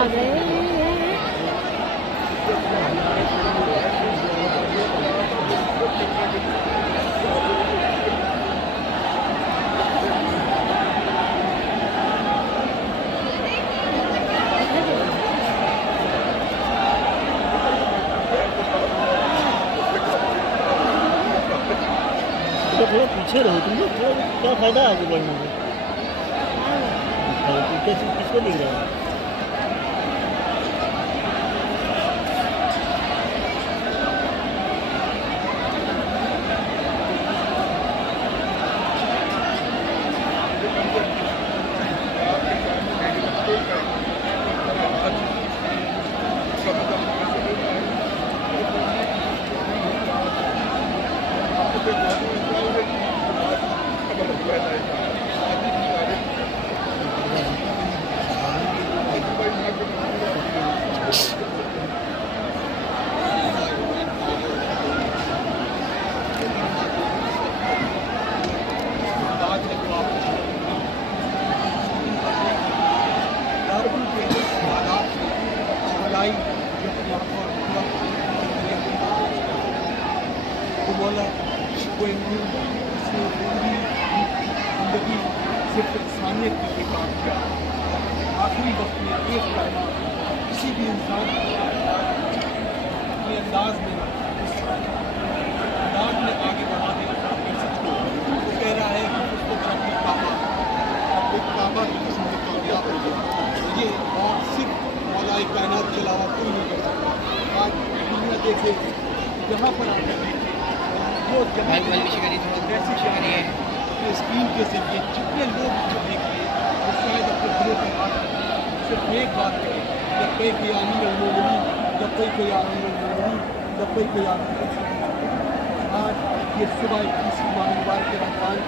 आ गए। थोड़ा पीछे रहो तुम लोग, क्या फायदा आगे बढ़ने में। किसको दिख रहा है? बोला कोई जिसने पूरी जिंदगी सिर्फ इंसानियत के लिए काम किया, आखिरी वक्त में एक करना किसी भी इंसान अपने अंदाज में आगे बढ़ा देना वो कह रहा है कि उसको अपनी काबा की किस्म से कामयाब हो गया। ये और सिर्फ मौलाए कायनात के अलावा कोई नहीं कर सकता। आज दुनिया देखे जहाँ पर आगे देखे वो स्क्रीन के जरिए जितने लोग जो देखें वो शायद अपने दिलों की बात सिर्फ एक बात करें, जब कई कोई आमीन अल-मोमिनीन, जब कई कोई आमीन अल-मोमिनीन, जब कई कोई आमीन। आज ये सुबह 21 माह मुबारक के रमज़ान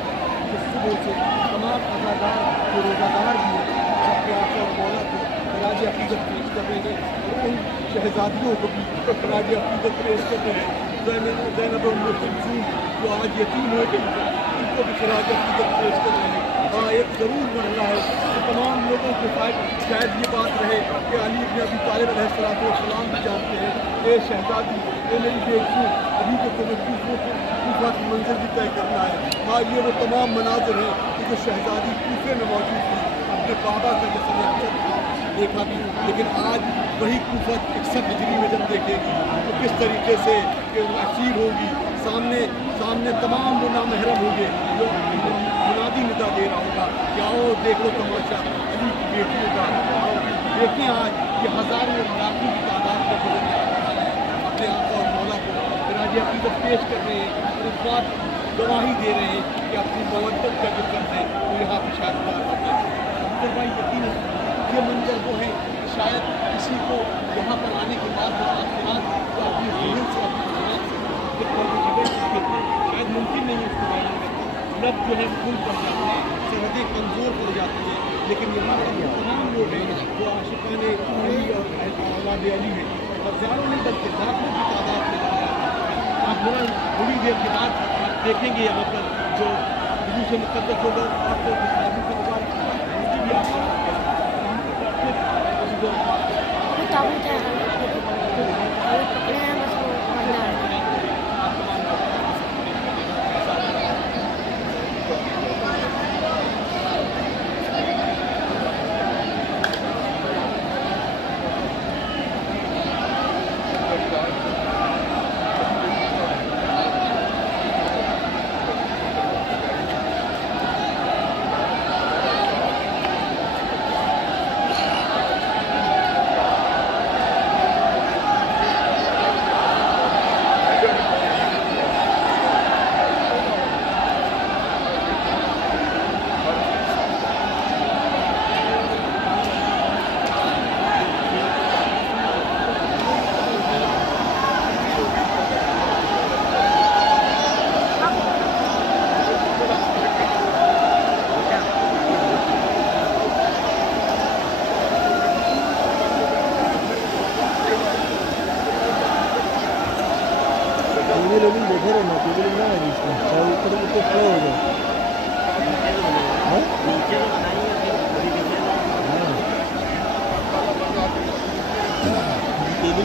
के सुबह से तमाम अज़ादार जो रोज़ादार भी हैं अपने आप और मौला को खराज अक़ीदत पेश कर रहे हैं और उन शहजादियों को भी खराज अक़ीदत पेश कर रहे हैं। ज़ैनब जो आज यतीम हो गई उनको भी खराज अक़ीदत पेश कर रहे हैं। हाँ, एक ज़रूर मरना है कि तमाम लोगों के साथ शायद ये बात रहे कि अली इब्न अबी तालिब अलैहिस्सलाम भी जानते हैं, ए शहजादी ए मेरी बेटी, अभी तो तुम्हें कूफा की मंजिल भी तय करना है। हाँ, ये वो तमाम मनाज़िर हैं कि जो शहजादी कूफे में मौजूद थी, अपने बाबा का जैसे देखा भी, लेकिन आज वही कूफा 61 हिजरी में जब देखेगी तो किस तरीके से असीर होगी। सामने तमाम वो नामहरम होंगे जो मुनादी निदा दे रहा होगा कि आओ देखो तमाशा अली की बेटियों का। देखें आज ये हज़ारों लाखों की तादाद में अपने आप और मौला को खराज अक़ीदत पेश कर रहे हैं और इस बात गवाही दे रहे हैं कि अपनी मवद्दत का जो कर दें तो यहाँ पर शानदार होगा। अब्दुल भाई यकीनन ये मंजर वो है कि शायद किसी को यहाँ पर आने के बाद अपनी ज़हन से शायद मुमकिन नहीं है इसको बयान करना। लब जो है फूल पड़ जाते हैं, सरहदें कमज़ोर पड़ जाती हैं, लेकिन यहाँ पर तमाम लोग हैं जो आशिक़ान अली और औलाद अली हैं, हज़ारों नहीं बल्कि लाखों की तादाद में लगाया। आप थोड़ी देर के बाद देखेंगे यहाँ पर जो जुलूस से मुक़द्दस होगा आपको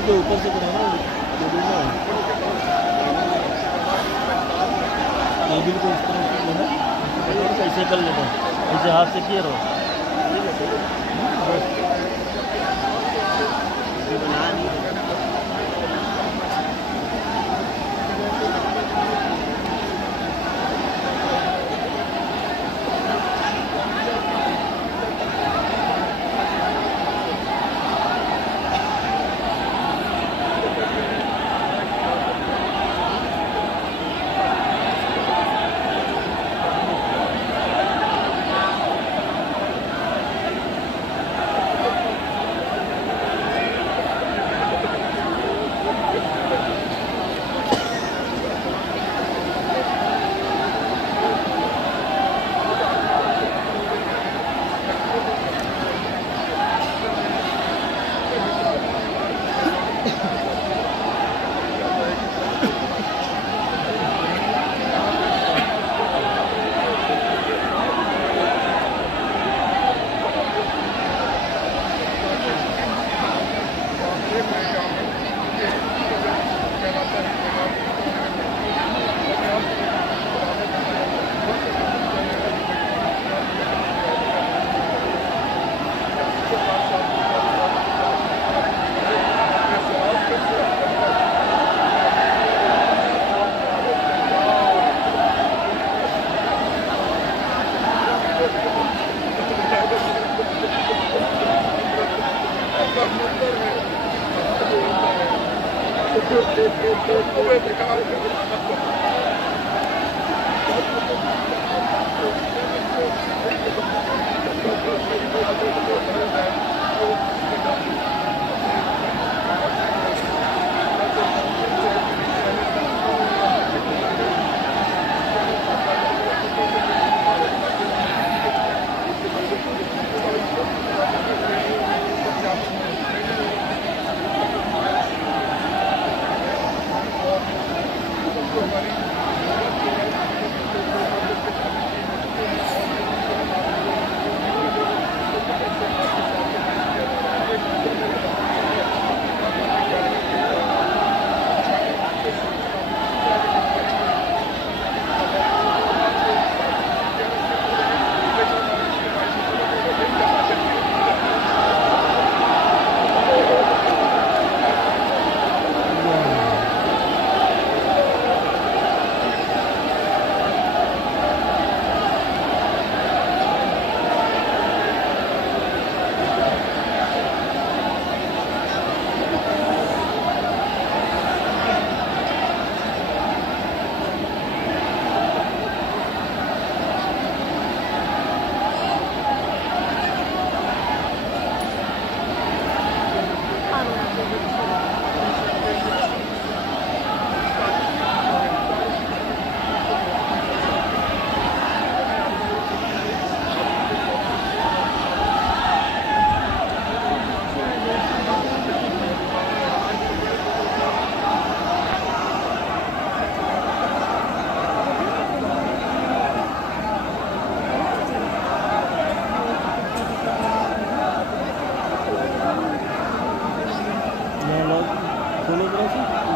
के ऊपर से करें ना टेबल में, टेबल को इस तरह से लेना, ऐसे कर लेना, ऐसे हाथ से किए रहो। बना नहीं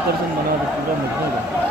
दर्शन बना दो पूरा मजबूत है।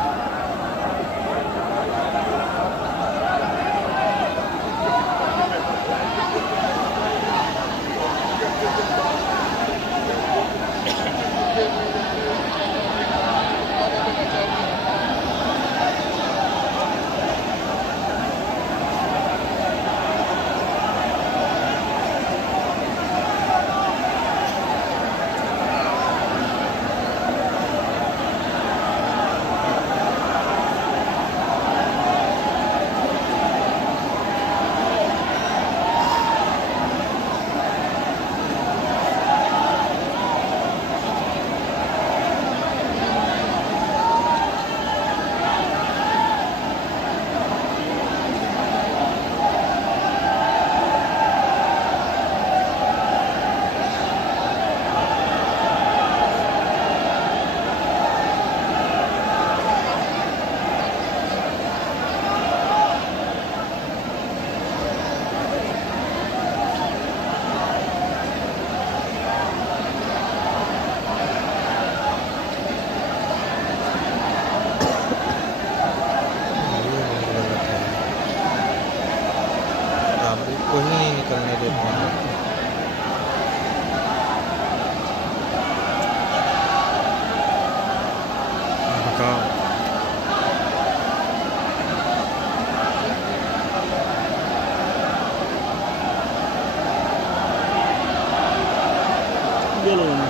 ये लो मैंने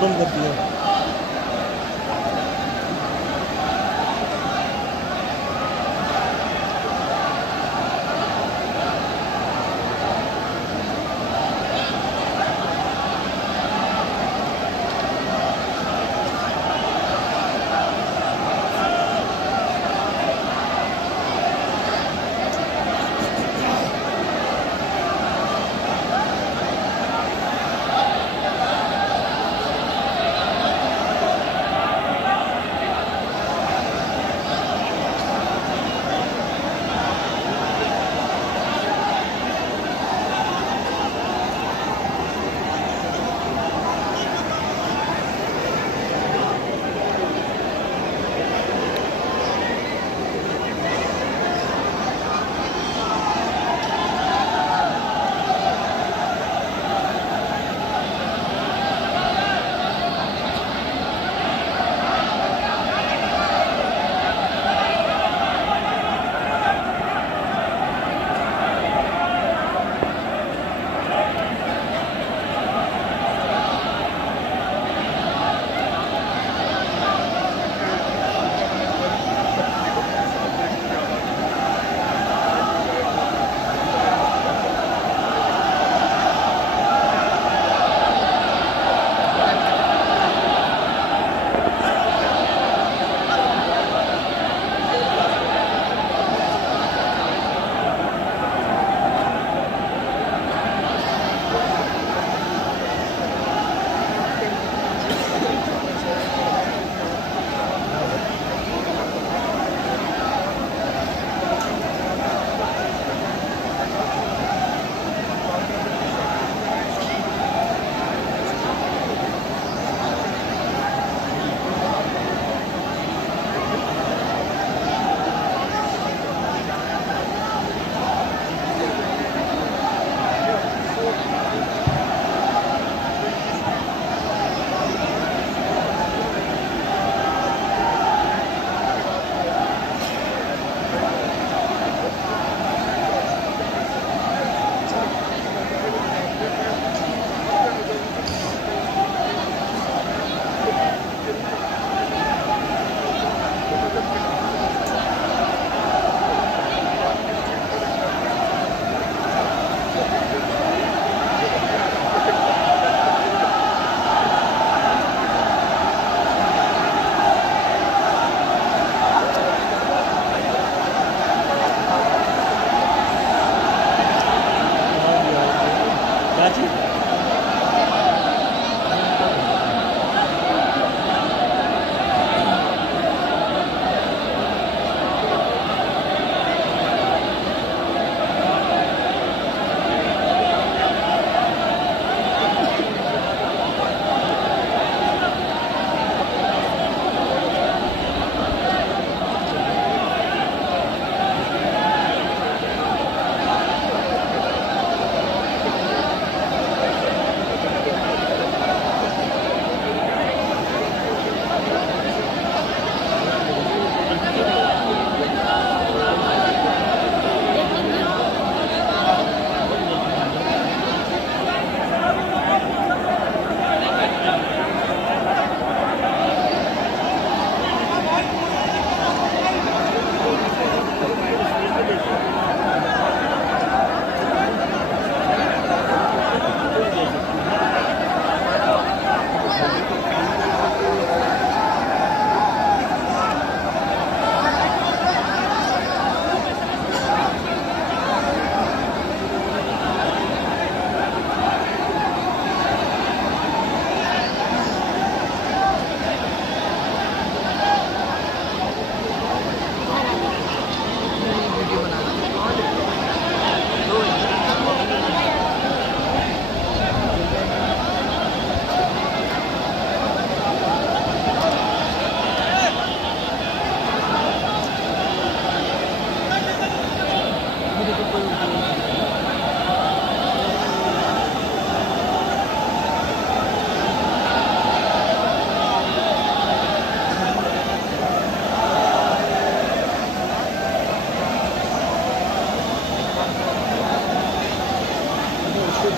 बंद कर दिया।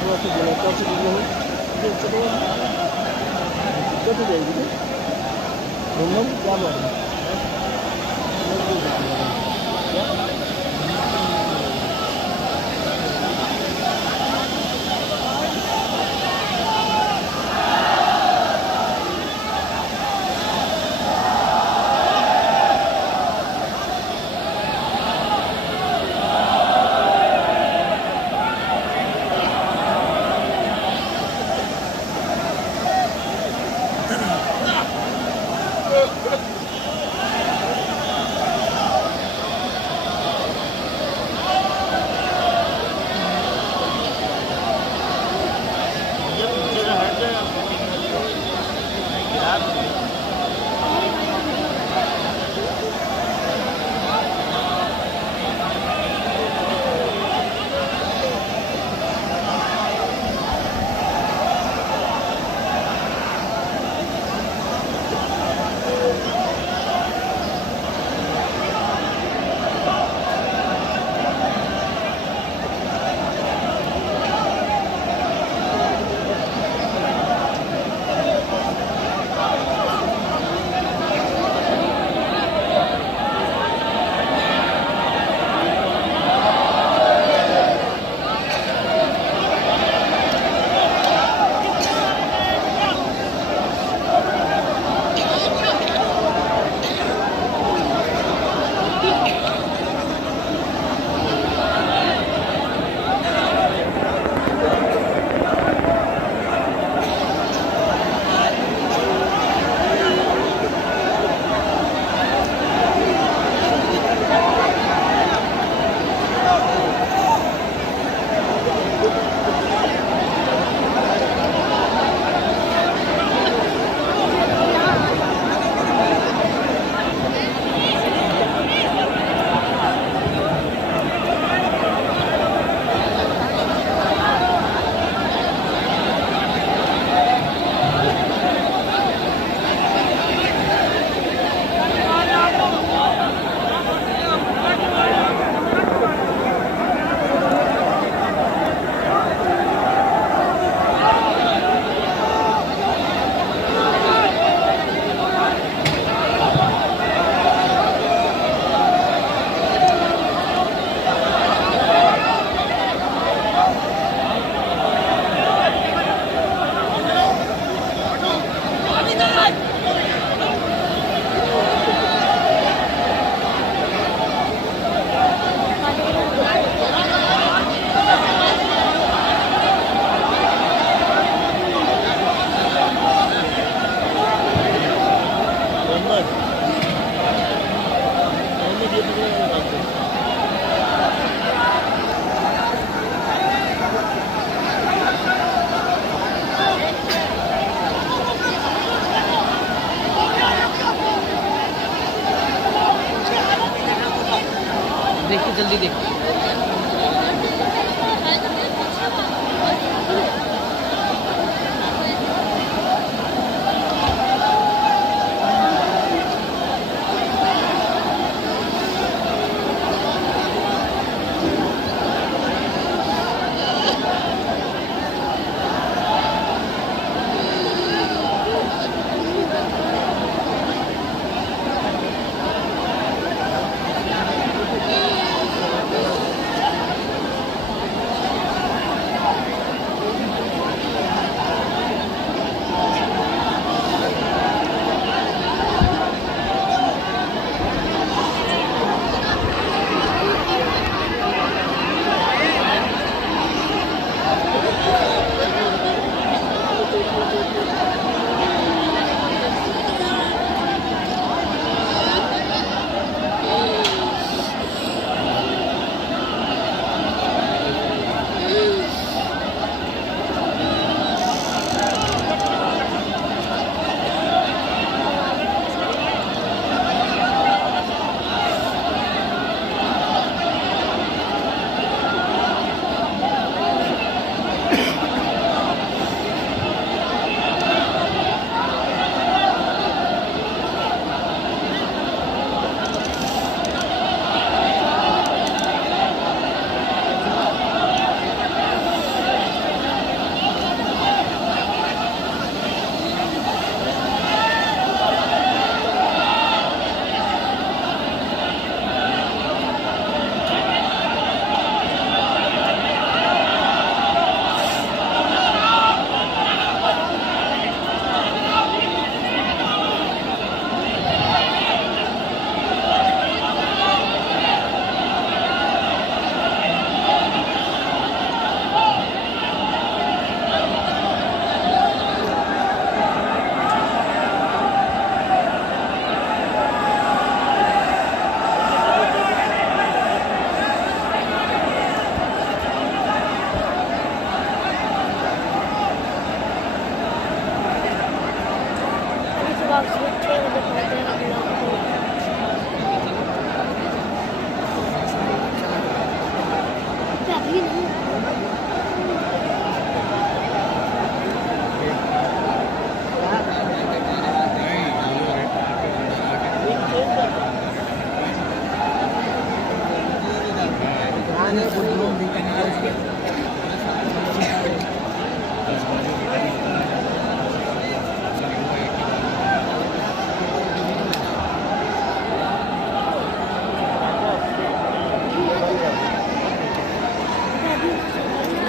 थोड़ा सा जलाता से बोलो हो दिक्कत हो जाएगी घूमना में क्या बात है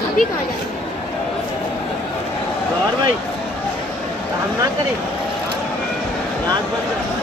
अभी कहाँ जाए? और भाई काम ना करे, नाक बंद कर।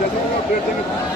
जैसे